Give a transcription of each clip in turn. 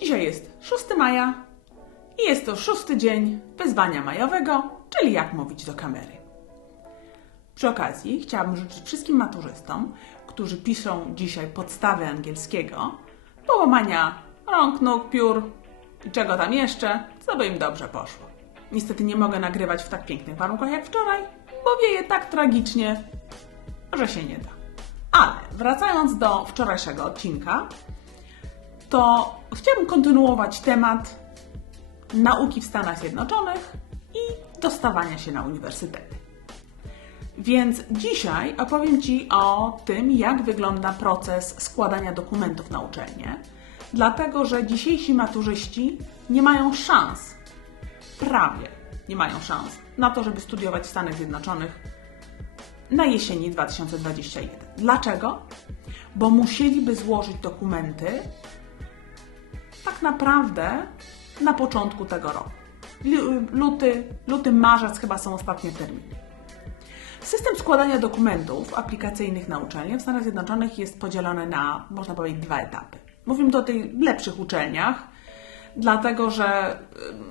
Dzisiaj jest 6 maja i jest to szósty dzień wyzwania majowego, czyli jak mówić do kamery. Przy okazji chciałabym życzyć wszystkim maturzystom, którzy piszą dzisiaj podstawy angielskiego, połamania rąk, nóg, piór i czego tam jeszcze, co by im dobrze poszło. Niestety nie mogę nagrywać w tak pięknych warunkach jak wczoraj, bo wieje tak tragicznie, że się nie da. Ale wracając do wczorajszego odcinka, to chciałabym kontynuować temat nauki w Stanach Zjednoczonych i dostawania się na uniwersytety. Więc dzisiaj opowiem Ci o tym, jak wygląda proces składania dokumentów na uczelnię, dlatego że dzisiejsi maturzyści nie mają szans, prawie nie mają szans na to, żeby studiować w Stanach Zjednoczonych na jesieni 2021. Dlaczego? Bo musieliby złożyć dokumenty tak naprawdę na początku tego roku. Lu- Luty, luty, marzec chyba są ostatnie terminy. System składania dokumentów aplikacyjnych na uczelnie w Stanach Zjednoczonych jest podzielony na, można powiedzieć, dwa etapy. Mówimy tu o tych lepszych uczelniach, dlatego że ym,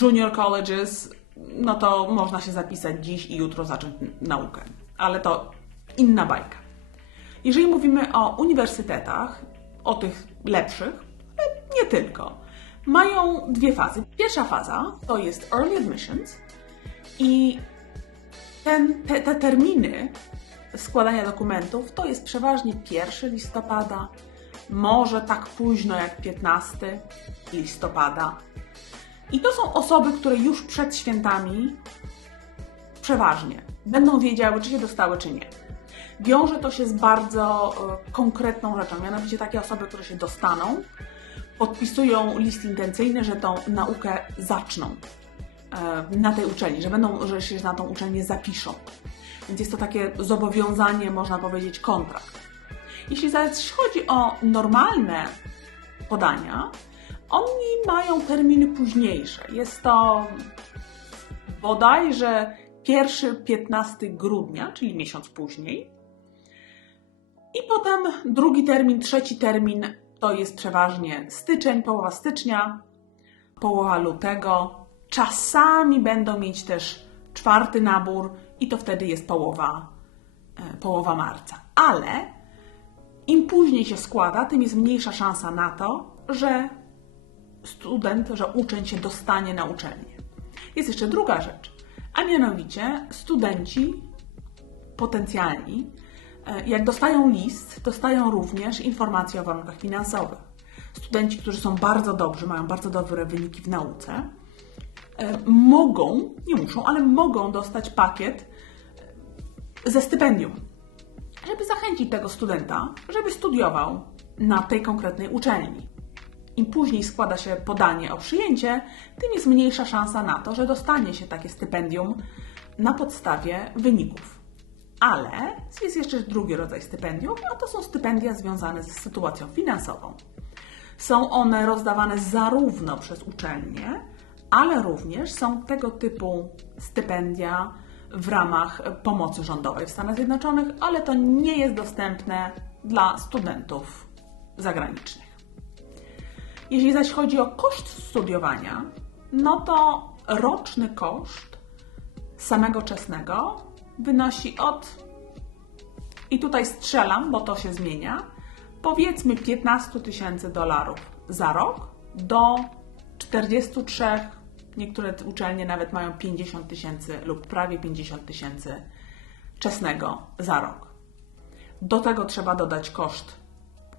junior colleges, no to można się zapisać dziś i jutro zacząć naukę, ale to inna bajka. Jeżeli mówimy o uniwersytetach, o tych lepszych, tylko, mają dwie fazy. Pierwsza faza to jest early admissions i ten, te, te terminy składania dokumentów to jest przeważnie 1 listopada, może tak późno jak 15 listopada. I to są osoby, które już przed świętami przeważnie będą wiedziały, czy się dostały, czy nie. Wiąże to się z bardzo e, konkretną rzeczą, mianowicie takie osoby, które się dostaną, podpisują list intencyjny, że tą naukę zaczną e, na tej uczelni, że będą, że się na tą uczelnię zapiszą. Więc jest to takie zobowiązanie, można powiedzieć, kontrakt. Jeśli zaś chodzi o normalne podania, oni mają terminy późniejsze. Jest to bodajże 1-15 grudnia, czyli miesiąc później. I potem drugi termin, trzeci termin to jest przeważnie styczeń, połowa stycznia, połowa lutego. Czasami będą mieć też czwarty nabór i to wtedy jest połowa, e, połowa marca. Ale im później się składa, tym jest mniejsza szansa na to, że student, że uczeń się dostanie na uczelnię. Jest jeszcze druga rzecz, a mianowicie studenci potencjalni, jak dostają list, dostają również informacje o warunkach finansowych. Studenci, którzy są bardzo dobrzy, mają bardzo dobre wyniki w nauce, e, mogą, nie muszą, ale mogą dostać pakiet e, ze stypendium, żeby zachęcić tego studenta, żeby studiował na tej konkretnej uczelni. Im później składa się podanie o przyjęcie, tym jest mniejsza szansa na to, że dostanie się takie stypendium na podstawie wyników. Ale jest jeszcze drugi rodzaj stypendiów, a to są stypendia związane z sytuacją finansową. Są one rozdawane zarówno przez uczelnie, ale również są tego typu stypendia w ramach pomocy rządowej w Stanach Zjednoczonych, ale to nie jest dostępne dla studentów zagranicznych. Jeśli zaś chodzi o koszt studiowania, no to roczny koszt samego czesnego wynosi od, i tutaj strzelam, bo to się zmienia, powiedzmy 15 tysięcy dolarów za rok do 43, niektóre uczelnie nawet mają 50 tysięcy lub prawie 50 tysięcy czesnego za rok. Do tego trzeba dodać koszt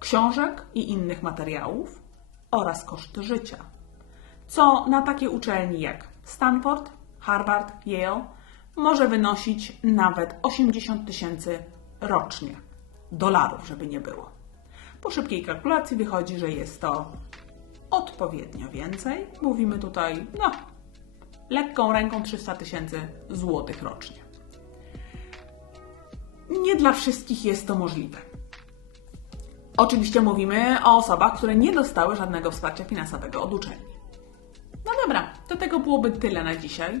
książek i innych materiałów oraz koszt życia, co na takie uczelni jak Stanford, Harvard, Yale może wynosić nawet 80 tysięcy rocznie dolarów, żeby nie było. Po szybkiej kalkulacji wychodzi, że jest to odpowiednio więcej. Mówimy tutaj, no, lekką ręką 300 tysięcy złotych rocznie. Nie dla wszystkich jest to możliwe. Oczywiście mówimy o osobach, które nie dostały żadnego wsparcia finansowego od uczelni. No dobra, to tego byłoby tyle na dzisiaj.